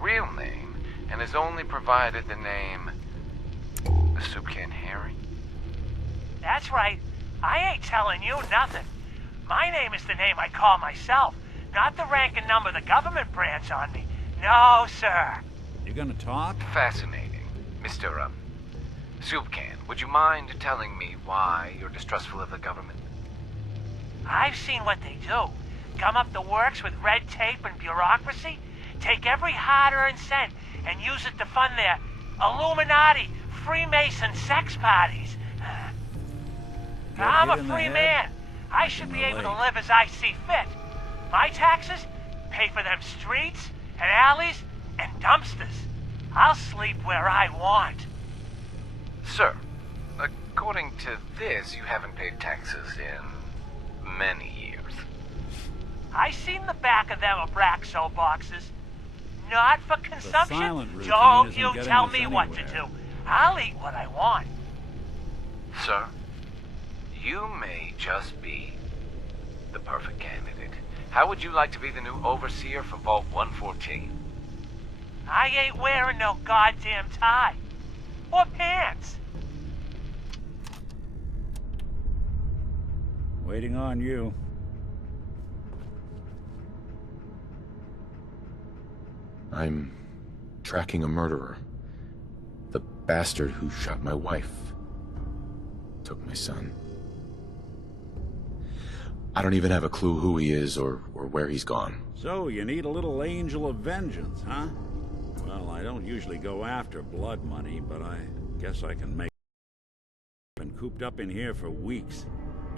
real name and has only provided the name the Soup Can Harry? That's right. I ain't telling you nothing. My name is the name I call myself, not the rank and number the government brands on me. No, sir. You gonna talk? Fascinating. Mr. Soup Can, would you mind telling me why you're distrustful of the government? I've seen what they do. Gum up the works with red tape and bureaucracy, take every hard-earned cent and use it to fund their Illuminati, Freemason sex parties. I'm a free man. I should be able to live as I see fit. My taxes pay for them streets and alleys and dumpsters. I'll sleep where I want. Sir, according to this, you haven't paid taxes in many years. I seen the back of them Abraxo boxes. Not for consumption. silent routine Don't isn't you getting tell us me what to anywhere. do. I'll eat what I want. Sir, you may just be the perfect candidate. How would you like to be the new overseer for Vault 114? I ain't wearing no goddamn tie. Or pants. Waiting on you. I'm tracking a murderer. The bastard who shot my wife. Took my son. I don't even have a clue who he is or where he's gone. So, you need a little angel of vengeance, huh? Well, I don't usually go after blood money, but I guess I can make it. Been cooped up in here for weeks.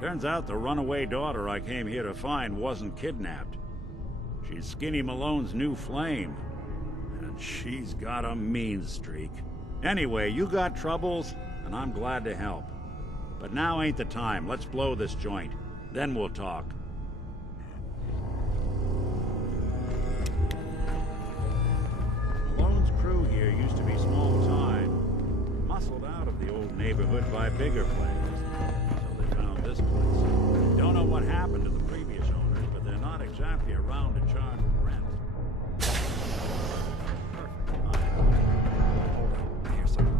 Turns out the runaway daughter I came here to find wasn't kidnapped. She's Skinny Malone's new flame. And she's got a mean streak. Anyway, you got troubles, and I'm glad to help. But now ain't the time. Let's blow this joint. Then we'll talk. Malone's crew here used to be small time. Muscled out of the old neighborhood by bigger players. So they found this place. Don't know what happened to the previous owners, but they're not exactly around to charge rent. Perfect. Hold on. I hear something.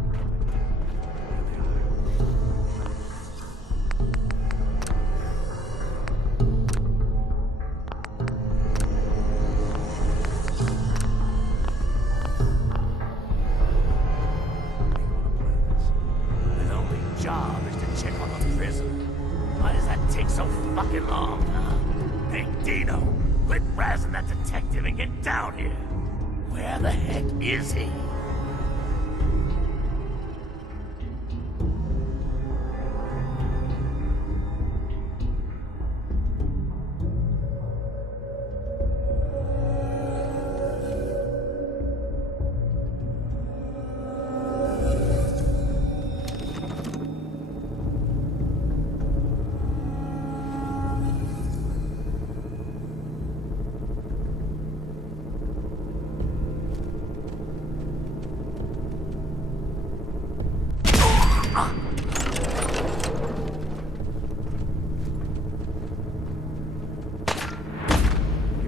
Job is to check on the prison. Why does that take so fucking long? Hey, Dino, quit razzing that detective and get down here. Where the heck is he?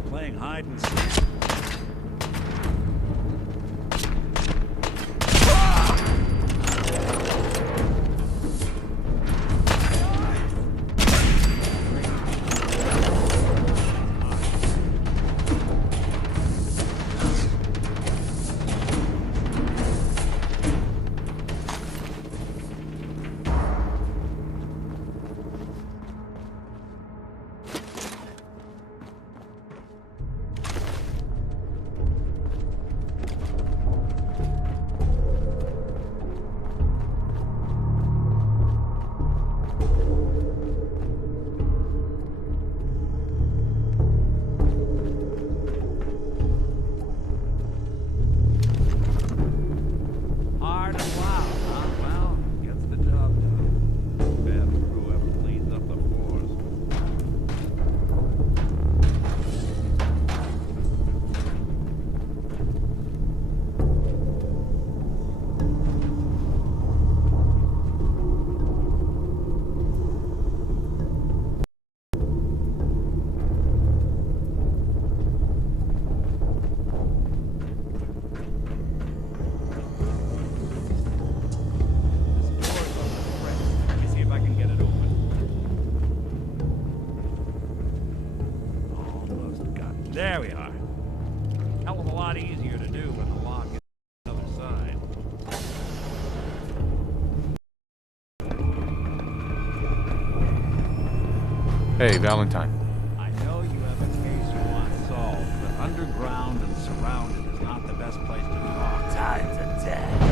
Playing hide and seek. There we are. Hell of a lot easier to do when the lock is on the other side. Hey, Valentine. I know you have a case you want solved, but underground and surrounded is not the best place to talk. Time to death.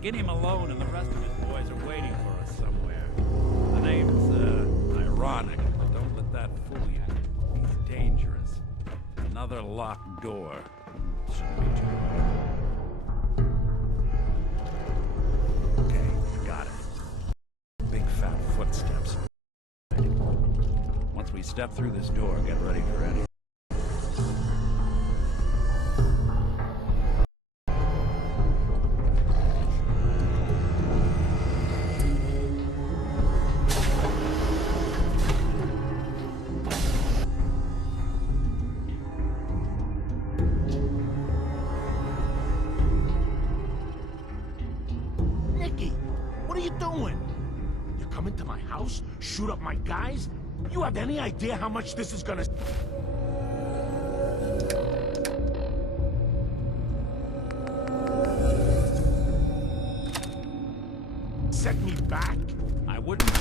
Skinny Malone and the rest of his boys are waiting for us somewhere. The name's, ironic, but don't let that fool you. He's dangerous. Another locked door. Shouldn't be too hard. Okay, got it. Big fat footsteps. Once we step through this door, get ready for anything. What are you doing? You come into my house, shoot up my guys? You have any idea how much this is gonna... set me back? I wouldn't be...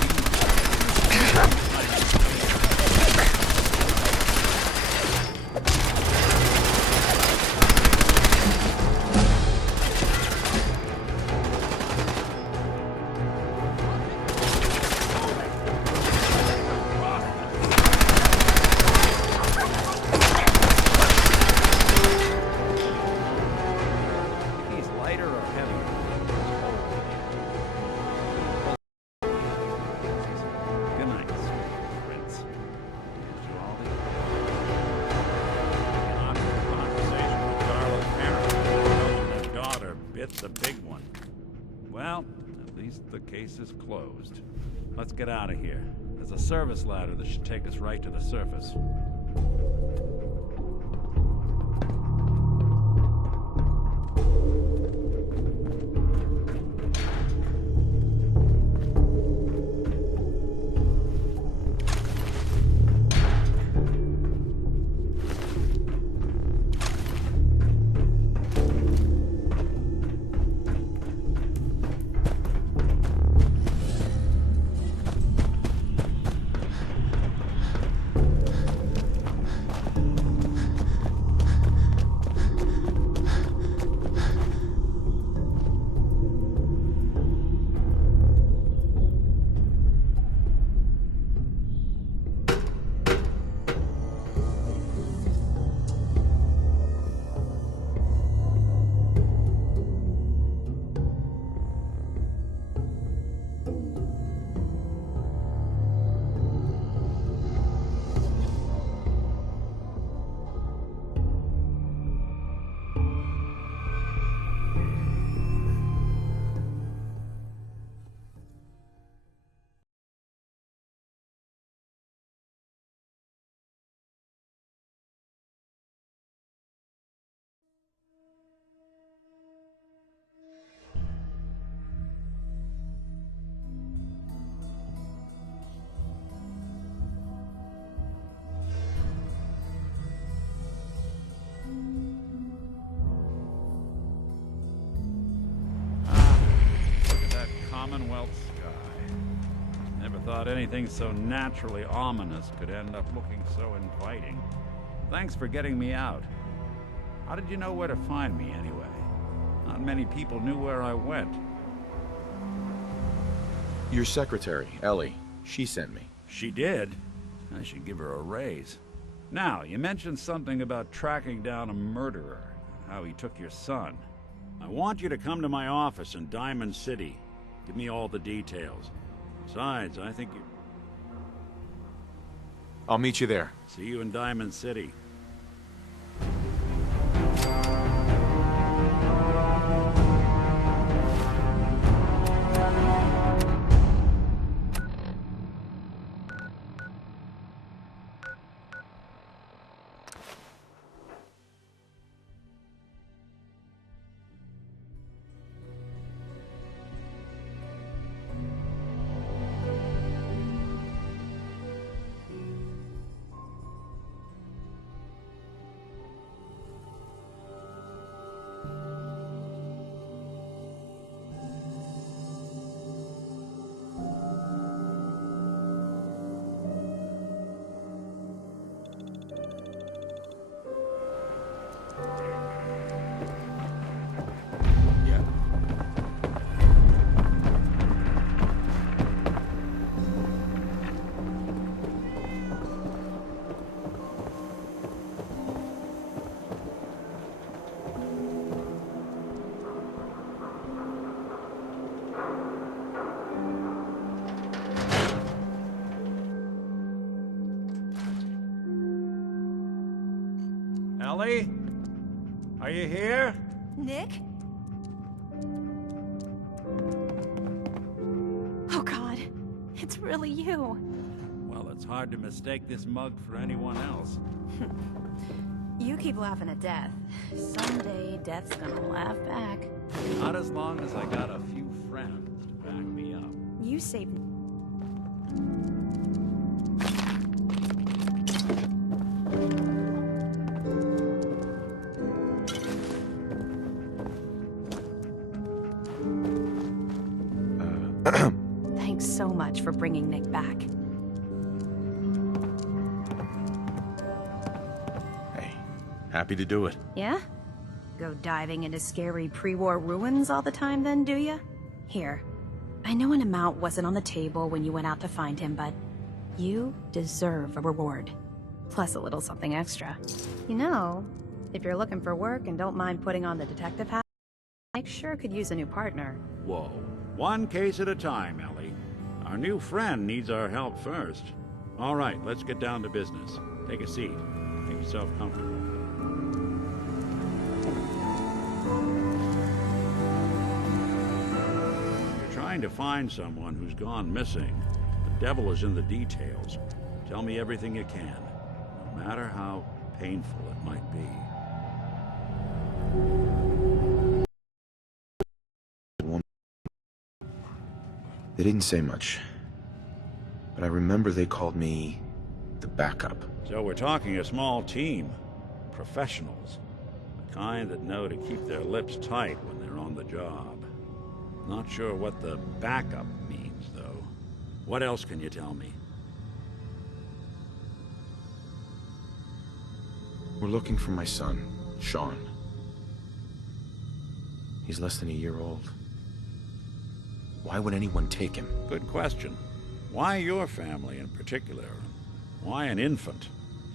The big one. Well, at least the case is closed. Let's get out of here. There's a service ladder that should take us right to the surface. Commonwealth sky. Never thought anything so naturally ominous could end up looking so inviting. Thanks for getting me out. How did you know where to find me, anyway? Not many people knew where I went. Your secretary, Ellie, she sent me. She did? I should give her a raise. Now, you mentioned something about tracking down a murderer, how he took your son. I want you to come to my office in Diamond City. Give me all the details. Besides, I think you... I'll meet you there. See you in Diamond City. Ellie? Are you here? Nick? Oh God, it's really you. Well, it's hard to mistake this mug for anyone else. You keep laughing at death. Someday Death's gonna laugh back. Not as long as I got a few friends to back me up. You saved... Thanks so much for bringing Nick back. Hey, happy to do it. Yeah? Go diving into scary pre-war ruins all the time then, do ya? Here, I know an amount wasn't on the table when you went out to find him, but you deserve a reward. Plus a little something extra. You know, if you're looking for work and don't mind putting on the detective hat, Nick sure could use a new partner. Whoa. One case at a time, Ellie. Our new friend needs our help first. All right, let's get down to business. Take a seat. Make yourself comfortable. You're trying to find someone who's gone missing. The devil is in the details. Tell me everything you can, no matter how painful it might be. They didn't say much, but I remember they called me the backup. So we're talking a small team. Professionals. The kind that know to keep their lips tight when they're on the job. Not sure what the backup means, though. What else can you tell me? We're looking for my son, Sean. He's less than a year old. Why would anyone take him? Good question. Why your family in particular? Why an infant?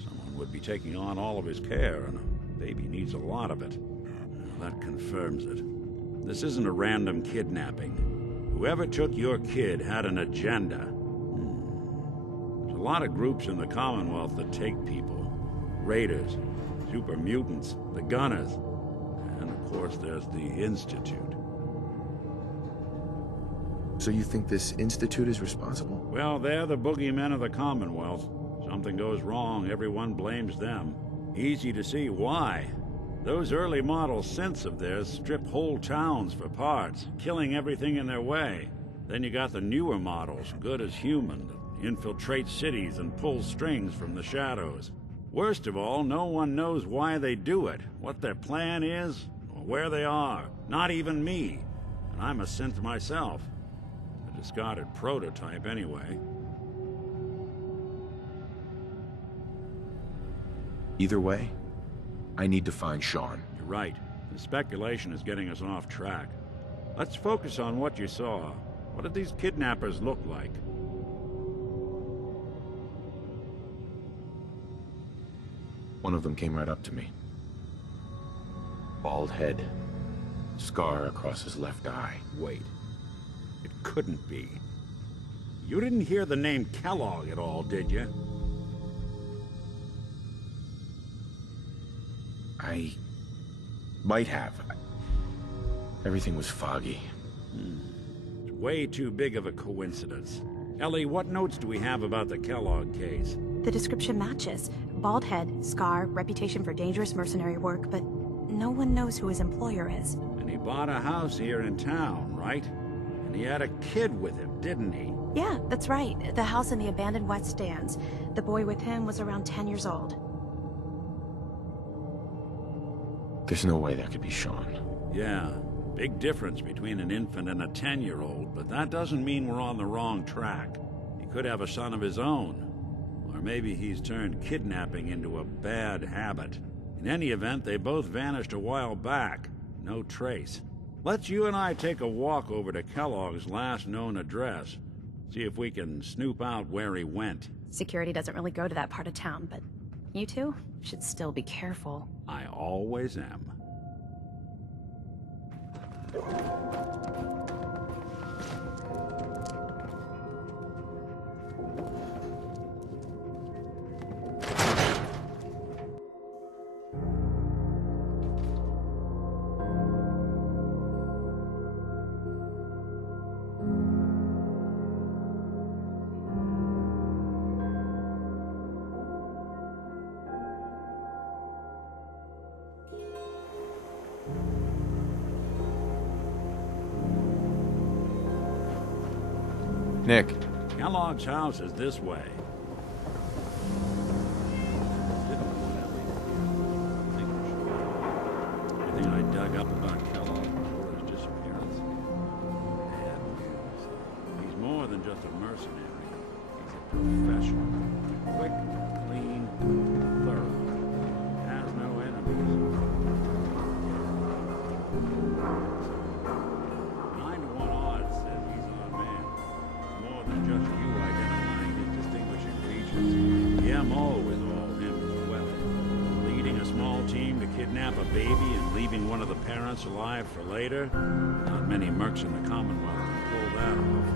Someone would be taking on all of his care, and a baby needs a lot of it. That confirms it. This isn't a random kidnapping. Whoever took your kid had an agenda. There's a lot of groups in the Commonwealth that take people. Raiders, super mutants, the Gunners, and of course there's the Institute. So you think this Institute is responsible? Well, they're the boogeymen of the Commonwealth. Something goes wrong, everyone blames them. Easy to see why. Those early model synths of theirs strip whole towns for parts, killing everything in their way. Then you got the newer models, good as human, that infiltrate cities and pull strings from the shadows. Worst of all, no one knows why they do it, what their plan is, or where they are. Not even me. And I'm a synth myself. Discarded prototype, anyway. Either way, I need to find Sean. You're right. The speculation is getting us off track. Let's focus on what you saw. What did these kidnappers look like? One of them came right up to me. Bald head. Scar across his left eye. Wait. It couldn't be. You didn't hear the name Kellogg at all, did you? I might have. Everything was foggy. It's way too big of a coincidence. Ellie, what notes do we have about the Kellogg case? The description matches. Bald head, scar, reputation for dangerous mercenary work, but no one knows who his employer is. And he bought a house here in town, right? And he had a kid with him, didn't he? Yeah, that's right. The house in the abandoned West Stands. The boy with him was around 10 years old. There's no way that could be Sean. Yeah, big difference between an infant and a 10-year-old, but that doesn't mean we're on the wrong track. He could have a son of his own. Or maybe he's turned kidnapping into a bad habit. In any event, they both vanished a while back. No trace. Let's you and I take a walk over to Kellogg's last known address. See if we can snoop out where he went. Security doesn't really go to that part of town, but you two should still be careful. I always am. Nick. Kellogg's house is this way. Everything I dug up about Kellogg before his disappearance. Bad news. He's more than just a mercenary. He's a professional. Quick, clean, thorough. Has no enemies. 9 to 1 odds says he's our man. More than just you identifying his distinguishing features. The MO is all him as well. Leading a small team to kidnap a baby and leaving one of the parents alive for later. Not many mercs in the Commonwealth can pull that off.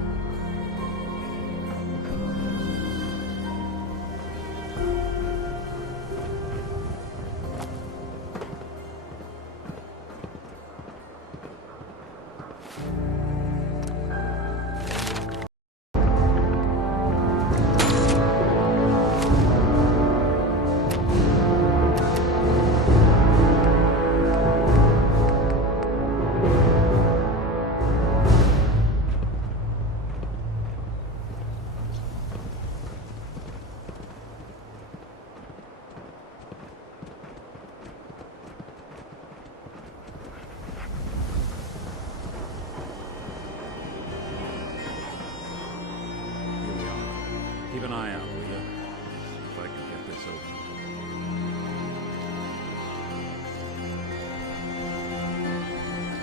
Keep an eye out, will you? See if I can get this open.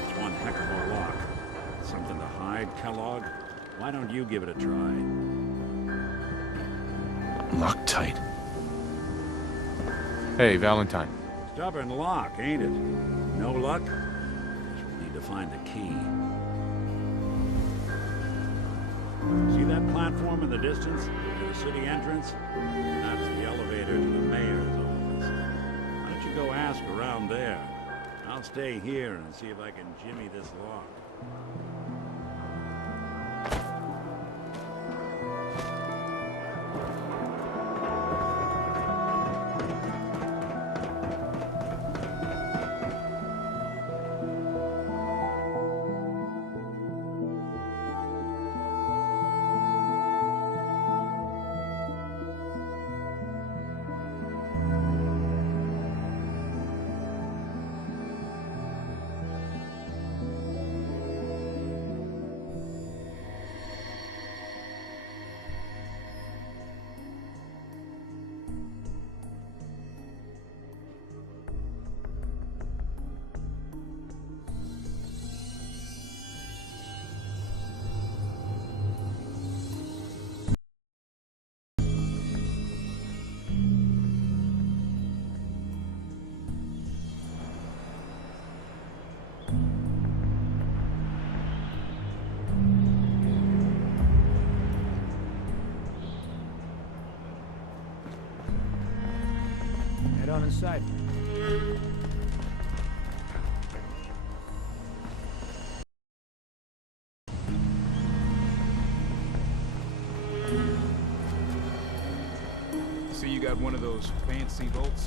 That's one heck of a lock. Something to hide, Kellogg? Why don't you give it a try? Locked tight. Hey, Valentine. Stubborn lock, ain't it? No luck? Guess we'll need to find the key. See that platform in the distance? To the city entrance? That's the elevator to the mayor's office. Why don't you go ask around there? I'll stay here and see if I can jimmy this lock. Head on inside. See, you got one of those fancy vaults.